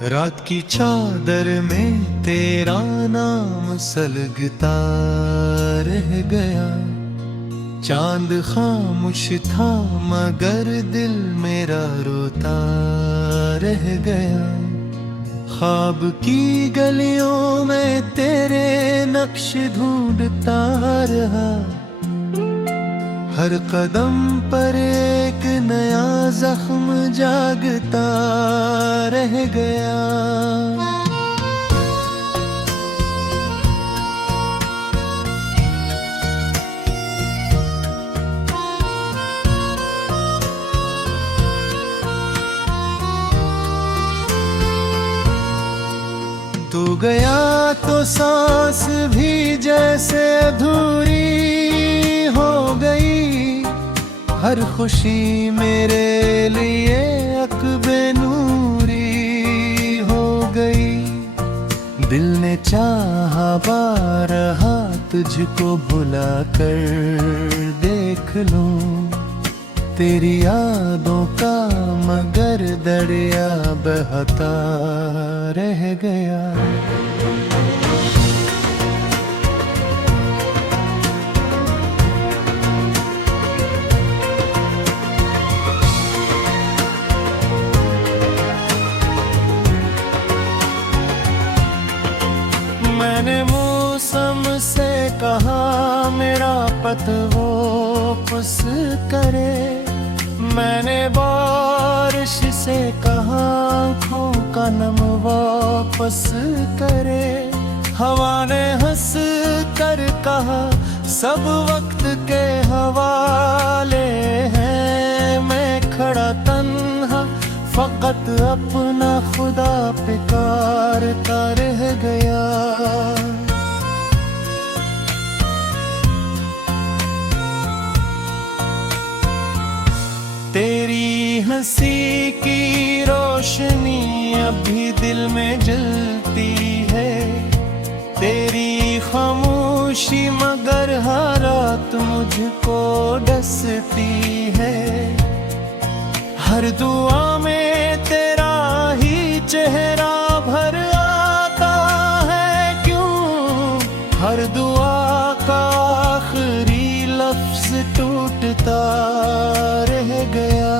रात की चादर में तेरा नाम सलगता रह गया। चांद खामोश था मगर दिल मेरा रोता रह गया। ख्वाब की गलियों में तेरे नक्श ढूंढता रहा। हर कदम पर एक नया जख्म जागता रह गया। तू गया तो सांस भी जैसे अधूरी हो गई। हर खुशी मेरे लिए अकबे नूरी हो गई। दिल ने चाहा बारहा तुझको भुला कर देख लूं तेरी यादों का, मगर दरिया बहता रह गया। मैंने मौसम से कहा मेरा पत वो पुस करे। मैंने बारिश से कहा आँखों का नम वापस करे। हवा ने हंस कर कहा सब वक्त के हवाले हैं। मैं खड़ा तन्हा फकत अपना खुदा पुकारता रह गया। तेरी हंसी की रोशनी अभी दिल में जलती है। तेरी खामोशी मगर हर रात मुझको डसती है। हर दुआ में तेरा ही चेहरा भर आता है क्यों। हर दुआ का आखिरी लफ्ज टूटता रह गया।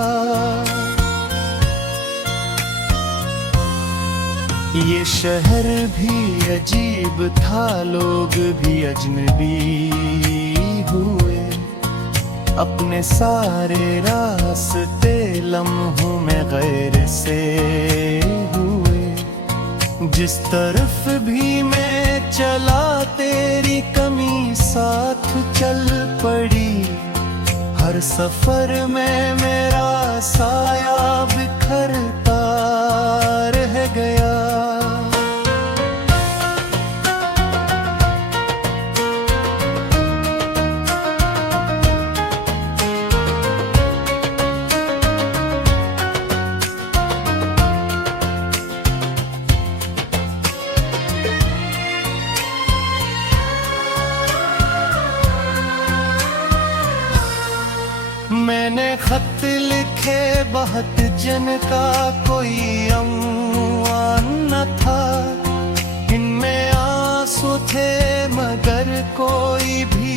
ये शहर भी अजीब था, लोग भी अजनबी हुए। अपने सारे रास्ते लम्हों में गैर से हुए। जिस तरफ भी मैं चला तेरी कमी साथ चल पड़ी। हर सफर में मेरा साया बिखरता रह गया। मैंने खत लिखे बहुत जिनका कोई अम्वान न था। इनमें आंसू थे मगर कोई भी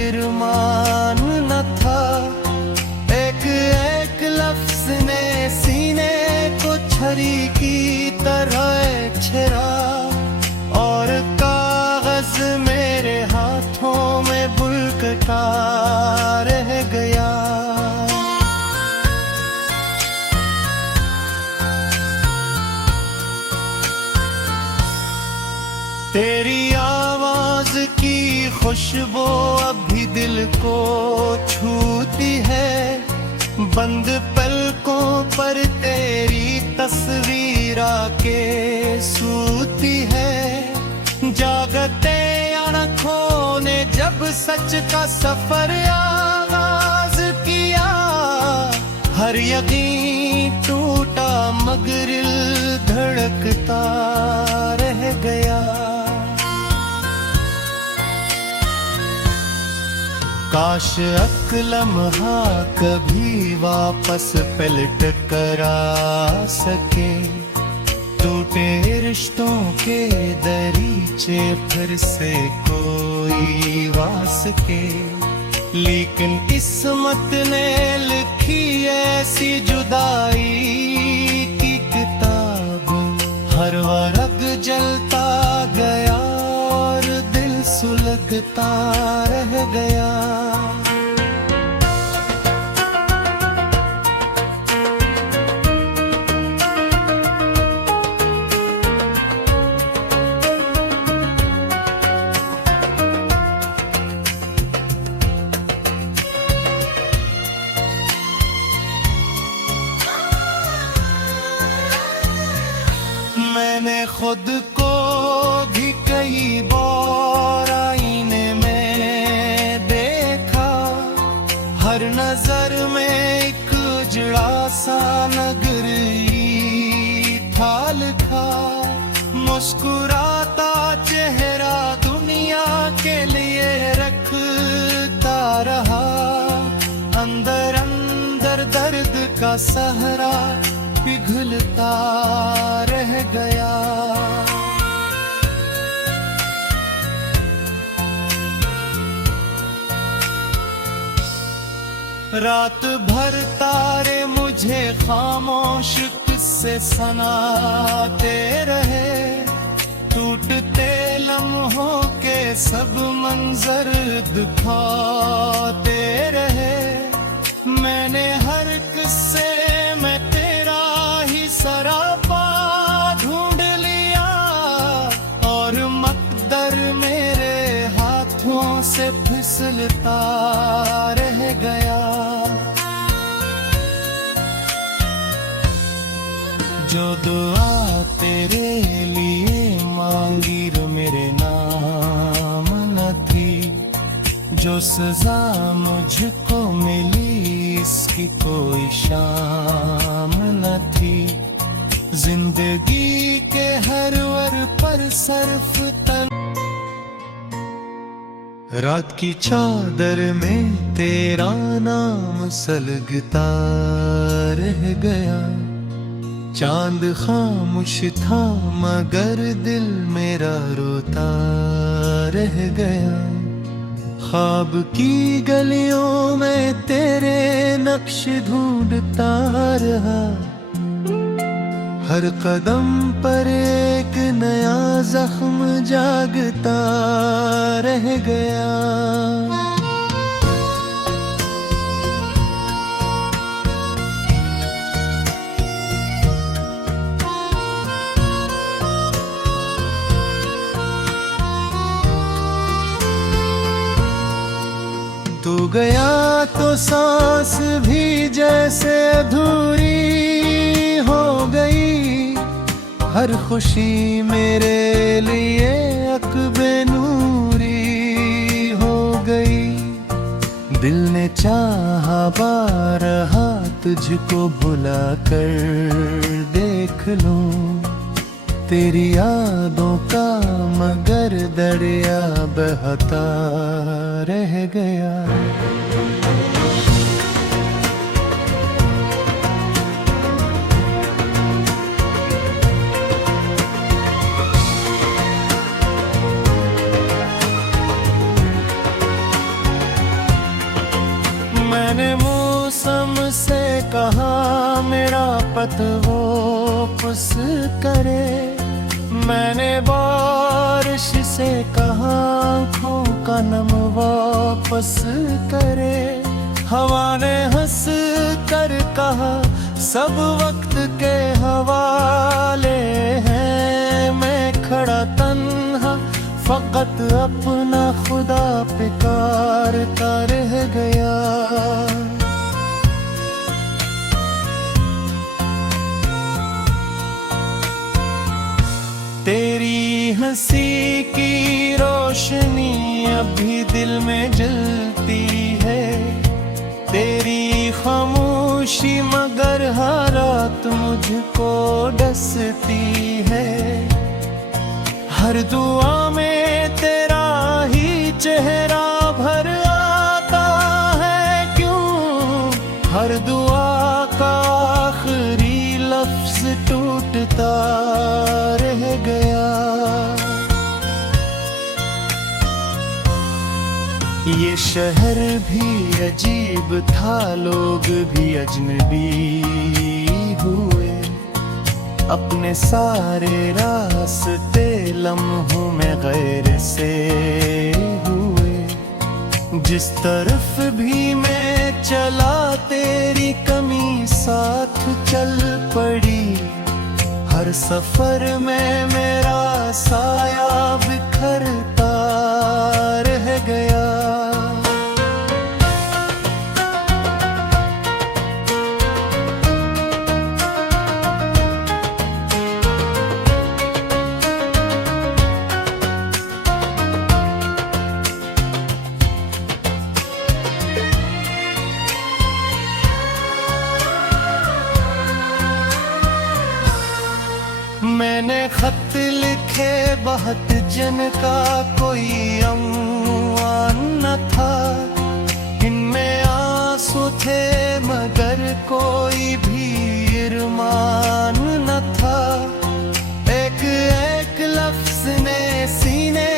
इरमान न था। एक एक लफ्ज ने सीने को छरी की तरह छेड़ा और कागज मेरे हाथों में बुलकता रह गया। तेरी आवाज की खुशबू अभी दिल को छूती है। बंद पलकों पर तेरी तस्वीर आके सूती है। जागते आँखों ने जब सच का सफर आगाज किया। हर यकीन टूटा मगर दिल धड़कता रह गया। काश अक लम्हा कभी वापस पलट कर आ सके। टूट टूटे रिश्तों के दरीचे फिर से कोई वास के, लेकिन किस्मत ने लिखी ऐसी जुदाई की किताब। हर वर्ग जलता गया और दिल सुलगता रह गया। मैंने खुद को भी कई बार आईने में देखा, हर नजर में एक उजड़ा सा नगरी था लिखा। मुस्कुराता चेहरा दुनिया के लिए रखता रहा, अंदर अंदर दर्द का सहरा पिघलता रह गया। रात भर तारे मुझे खामोश किस्से सुनाते रहे, टूटते लम्हों के सब मंजर दिखाते रहे। मैंने हर किस्से में तेरा ही सरापा ढूंढ लिया, और मकदर मेरे हाथों से फिसलता रह गया। जो दुआ तेरे लिए मांगी रो मेरे नाम न थी, जो सजा मुझको मिली इसकी कोई शाम न थी। जिंदगी के हर वर पर सर्फ तन, रात की चादर में तेरा नाम सलगता रह गया। चांद खामोश था मगर दिल मेरा रोता रह गया। ख्वाब की गलियों में तेरे नक्श ढूंढता रहा, हर कदम पर एक नया जख्म जागता रह गया। तू गया तो सांस भी जैसे अधूरी हो गई, हर खुशी मेरे लिए अकबे नूरी हो गई। दिल ने चाहा बारहा तुझको भुला कर देख लूं, तेरी यादों का मगर दरिया बहता रह गया। मैंने मौसम से कहा मेरा पथ वो पुस करे, मैंने बारिश से कहा आँखों का नम वापस करे। हवा ने हंस कर कहा सब वक्त के हवाले हैं, मैं खड़ा तन्हा फकत अपना खुदा पुकारता रह गया। तेरी हंसी की रोशनी अभी दिल में जलती है, तेरी खामोशी मगर हर रात मुझको डसती है। हर दुआ में तेरा ही चेहरा भर आता है क्यों, हर दुआ का आखिरी लफ्ज टूटता ये शहर भी अजीब था, लोग भी अजनबी हुए। अपने सारे रास्ते लम्हों में गैर से हुए। जिस तरफ भी मैं चला तेरी कमी साथ चल पड़ी। हर सफर में मेरा साया बिखरता रह गया। मैंने खत लिखे बहुत जिनका कोई अनवान न था। इनमें आंसू थे मगर कोई भी इरमान न था। एक एक लफ्ज ने सीने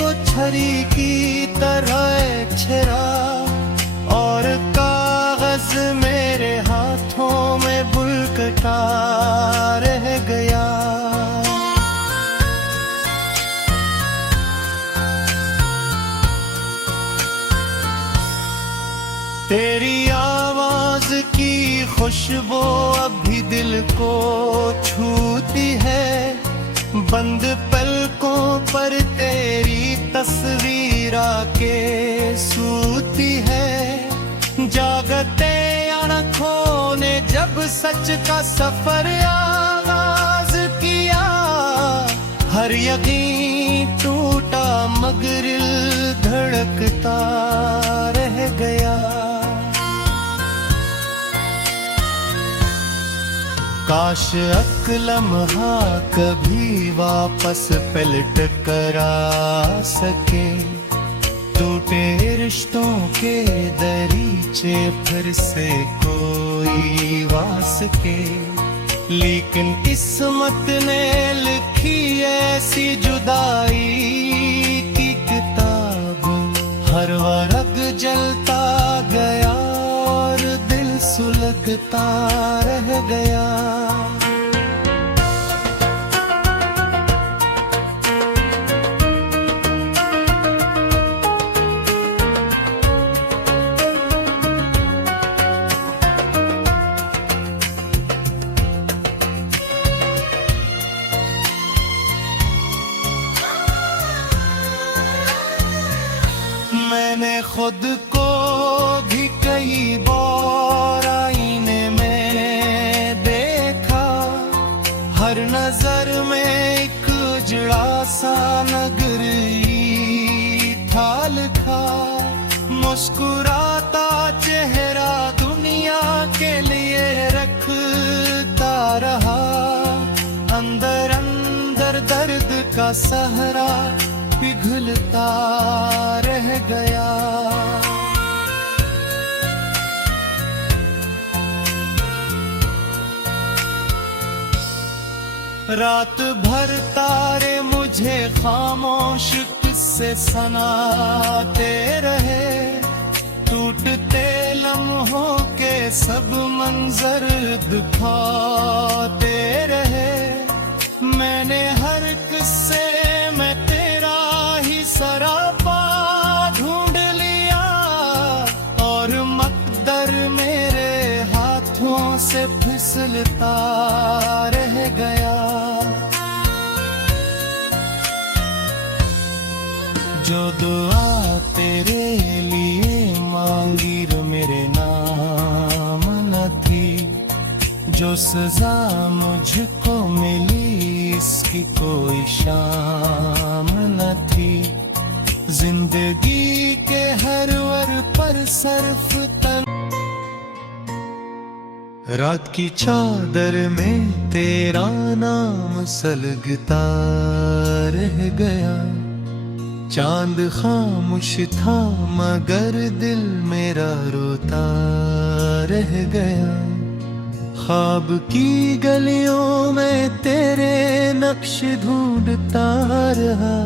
को छरी की तरह छेड़ा और कागज मेरे हाथों में बुलकता रह गया। तेरी आवाज की खुशबू अभी दिल को छूती है। बंद पलकों पर तेरी तस्वीर आके सूती है। जागते आँखों ने जब सच का सफर आगाज किया। हर यकीन टूटा मगर दिल धड़कता रह गया। काश एक लम्हा कभी वापस पलट कर आ सके। टूटे रिश्तों के दरीचे फिर से कोई वास के। लेकिन किस्मत ने लिखी ऐसी जुदाई की किताब। हर वर्ग जलता गया और दिल सुलगता रह गया। मैंने खुद को भी कई बार आईने में देखा। हर नजर में एक उजड़ा सा नगरी था लिखा। मुस्कुराता चेहरा दुनिया के लिए रखता रहा। अंदर अंदर दर्द का सहरा पिघलता रह गया। रात भर तारे मुझे खामोश किस्से सुनाते रहे। टूटते लम्हों के सब मंजर दिखाते रहे। मैंने हर किस्से में तेरा ही सरापा ढूंढ लिया। और मकदर मेरे हाथों से फिसलता रह गया। जो दुआ तेरे लिए मांगी रो मेरे नाम न थी। जो सजा मुझको मिली इसकी कोई शाम न थी। जिंदगी के हर वर पर सर्फ तन। रात की चादर में तेरा नाम सलगता रह गया। चांद खामोश था मगर दिल मेरा रोता रह गया। ख्वाब की गलियों में तेरे नक्श ढूंढता रहा।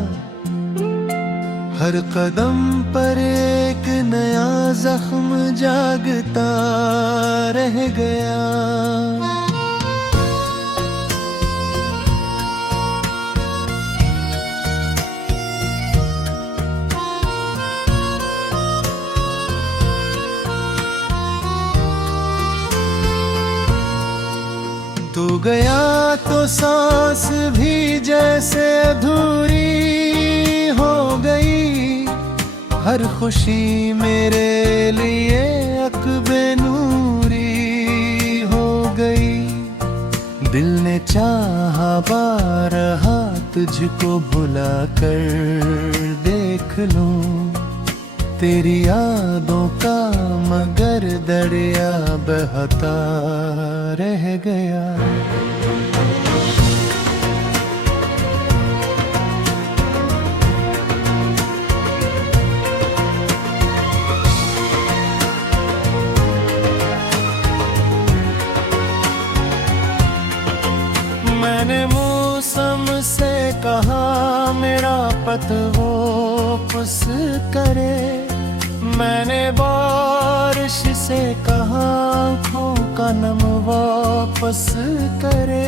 हर कदम पर एक नया जख्म जागता रह गया। तू गया तो सांस भी जैसे अधूरी हो गई। हर खुशी मेरे लिए अकबे नूरी हो गई। दिल ने चाहा बारहा तुझको बुला कर देख लूं तेरी यादों का, मगर दरिया बहता रह गया। मैंने मौसम से कहा मेरा पथ वो पुस करे। मैंने बारिश से कहा आँखों का नम वापस करे।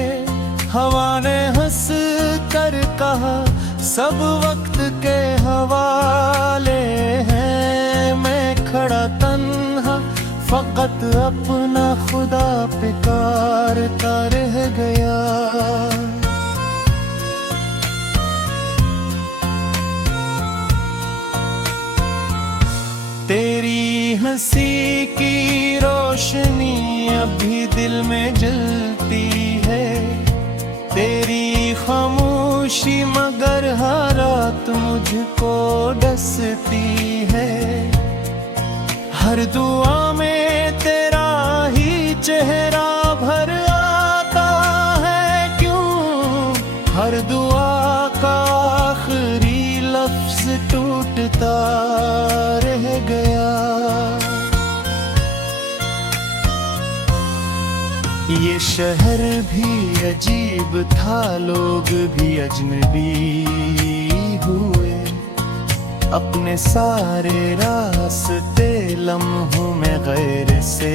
हवा ने हंस कर कहा सब वक्त के हवाले हैं। मैं खड़ा तन्हा फकत अपना खुदा पुकारता रह गया। तेरी हंसी की रोशनी अभी दिल में जलती है। तेरी खामोशी मगर हर रात मुझको डसती है। हर दुआ में तेरा ही चेहरा भर आता है क्यों। हर दुआ का आखिरी लफ्ज टूटता रह गया। ये शहर भी अजीब था, लोग भी अजनबी हुए। अपने सारे रास्ते लम्हों में गैर से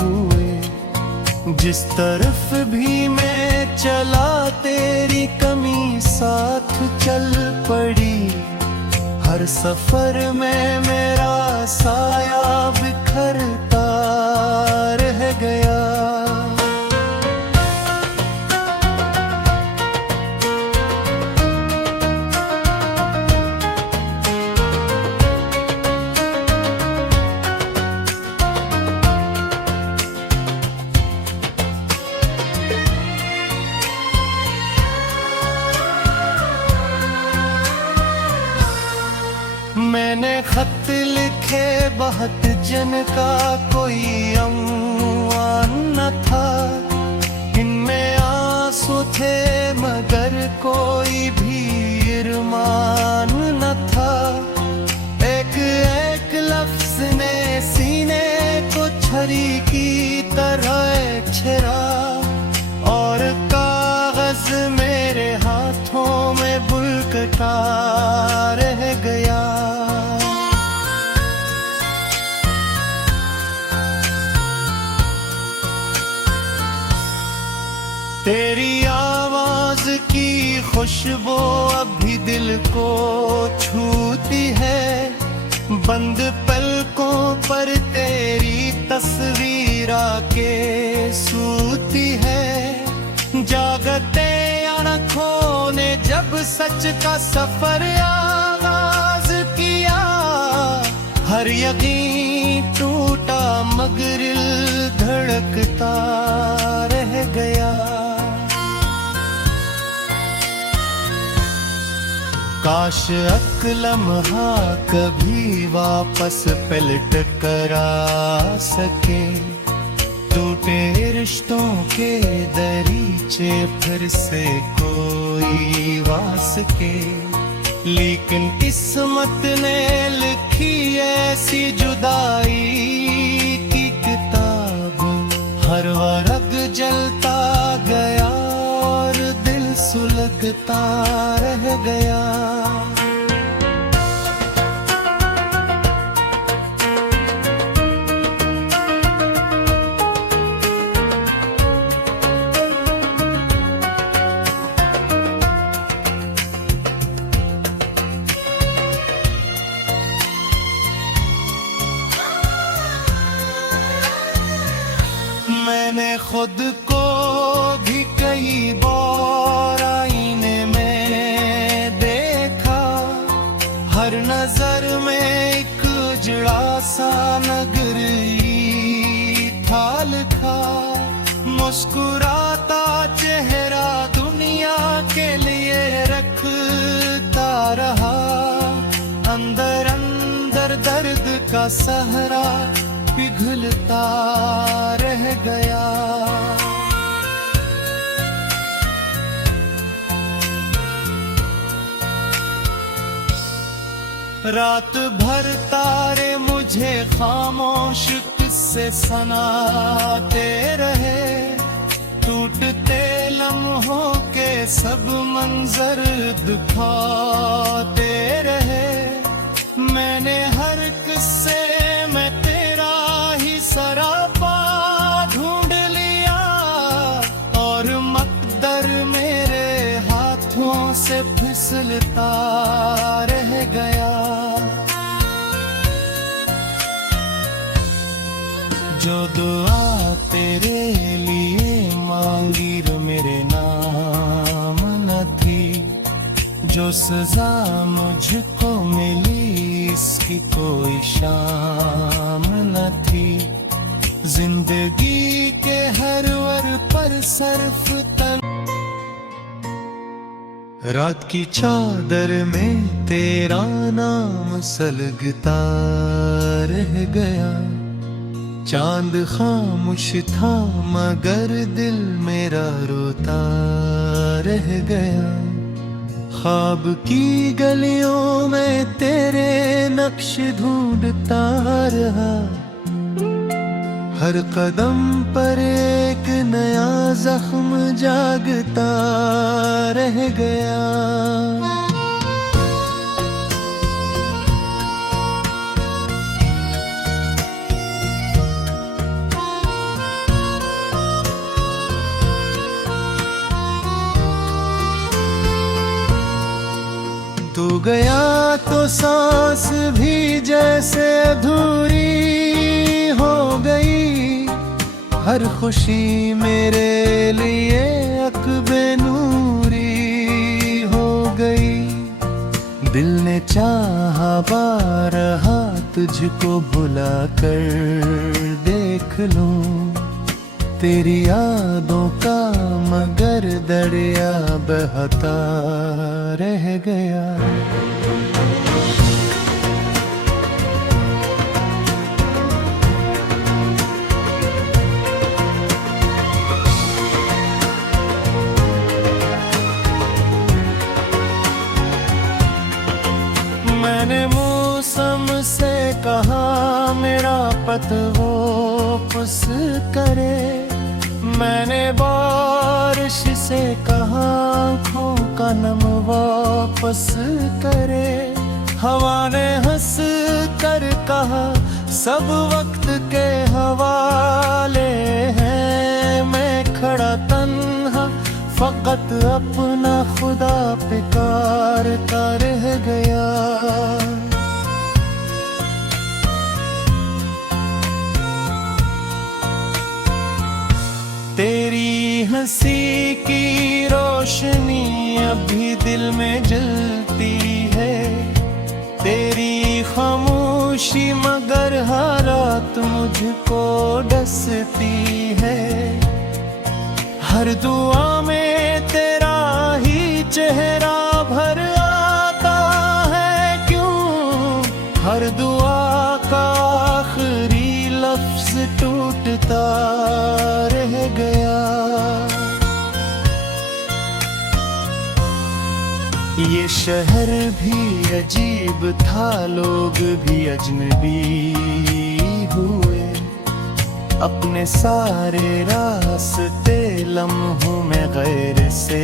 हुए। जिस तरफ भी मैं चला तेरी कमी साथ चल पड़ी। हर सफर में मेरा साया बिखरता रह गया। मैंने खत लिखे बहुत जन का कोई अनवान न था। इनमें आंसू थे मगर कोई भी इरमान न था। एक एक लफ्ज ने सीने को छरी की तरह छेड़ा और कागज मेरे हाथों में बुलकता रह गया। तेरी आवाज की खुशबू अभी दिल को छूती है। बंद पलकों पर तेरी तस्वीर आके सूती है। जागते आँखों ने जब सच का सफर आगाज किया। हर यकीन टूटा मगर दिल धड़कता रह गया। काश एक लम्हा कभी वापस पलट कर आ सके। टूटे रिश्तों के दरीचे फिर से कोई वास के। लेकिन किस्मत ने लिखी ऐसी जुदाई की किताब। हर वर्ग जलता गया और दिल सुलगता रह गया। मुस्कुराता चेहरा दुनिया के लिए रखता रहा, अंदर अंदर दर्द का सहरा पिघलता रह गया। रात भर तारे मुझे खामोश किस्से सुनाते रहे, टूटते लम्हों के सब मंजर दिखाते रहे। मैंने हर किस्से में तेरा ही सरापा ढूंढ लिया, और मकदर मेरे हाथों से फिसलता रह गया। जो दुआ तेरे लिए मांगी रो मेरे नाम न थी, जो सजा मुझको मिली इसकी कोई शाम न थी। जिंदगी के हर वर पर सर्फ तन, रात की चादर में तेरा नाम सलगता रह गया। चांद खामोश था मगर दिल मेरा रोता रह गया। ख्वाब की गलियों में तेरे नक्श ढूंढता रहा, हर कदम पर एक नया जख्म जागता रह गया। तू गया तो सांस भी जैसे अधूरी हो गई, हर खुशी मेरे लिए अकबे नूरी हो गई। दिल ने चाहा बारहा तुझको भुला कर देख लूं, तेरी यादों का मगर दरिया बहता रह गया। मैंने मौसम से कहा मेरा पत वापस करे, मैंने बारिश से कहा आँखों का नम वापस करे। हवा ने हंस कर कहा सब वक्त के हवाले हैं, मैं खड़ा तन्हा फकत अपना खुदा पुकारता रह गया। तेरी हंसी की रोशनी अभी दिल में जलती है, तेरी खामोशी मगर हालात मुझको डसती है। हर दुआ में तेरा ही चेहरा भर आता है क्यों, हर दुआ का आखिरी लफ्ज टूटता रह गया। ये शहर भी अजीब था, लोग भी अजनबी हुए, अपने सारे रास्ते लम्हों में गैर से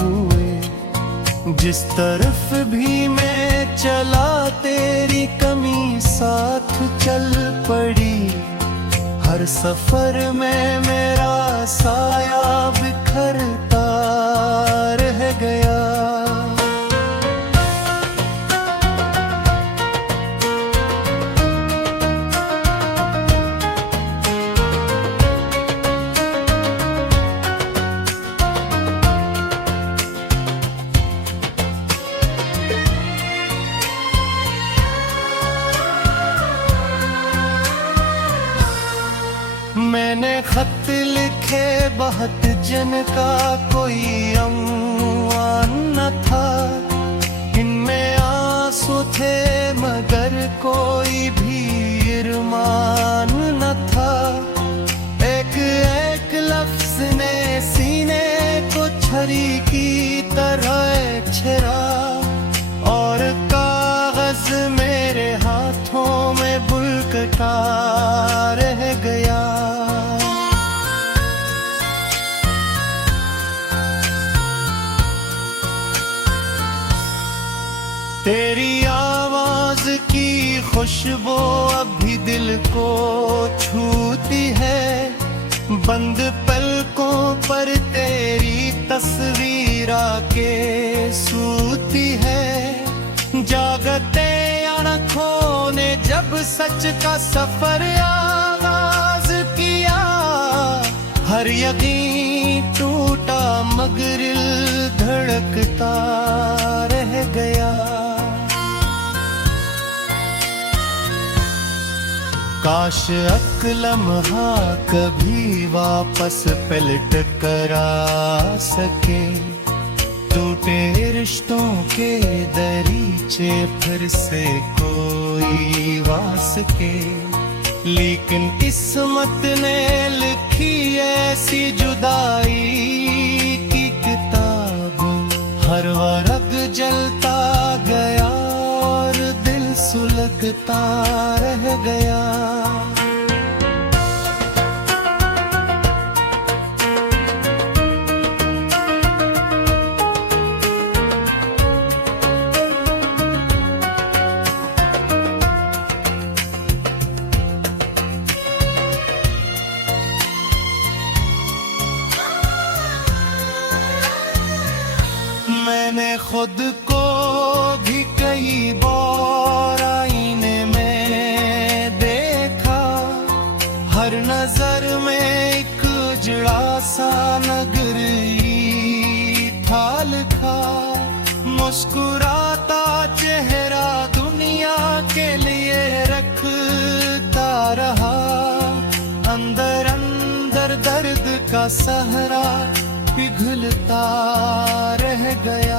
हुए। जिस तरफ भी मैं चला तेरी कमी साथ चल पड़ी, हर सफर में मेरा साया बिखरता रह गया। मैंने खत लिखे चाहत जन का कोई अम्मान न था। इनमें आंसू थे मगर कोई भी इरमान न था। एक एक लफ्ज ने सीने को छरी की तरह छेड़ा और कागज मेरे हाथों में बुलकता रह गया। तेरी आवाज की खुशबू अभी दिल को छूती है। बंद पलकों पर तेरी तस्वीर आके सूती है। जागते आँखों ने जब सच का सफर आगाज किया, हर यकीन टूटा मगर दिल धड़कता रह गया। काश एक लम्हा कभी वापस पलट कर आ सके। टूटे रिश्तों के दरीचे फिर से कोई वास के। लेकिन किस्मत ने लिखी ऐसी जुदाई की किताब, हर वर्ग जलता गया और दिल सुलगता रह गया। मैंने खुद को भी कई बार आईने में देखा। हर नजर में एक उजड़ा सा नगर था लिखा। मुस्कुराता चेहरा दुनिया के लिए रखता रहा। अंदर अंदर दर्द का सहरा पिघलता रह गया।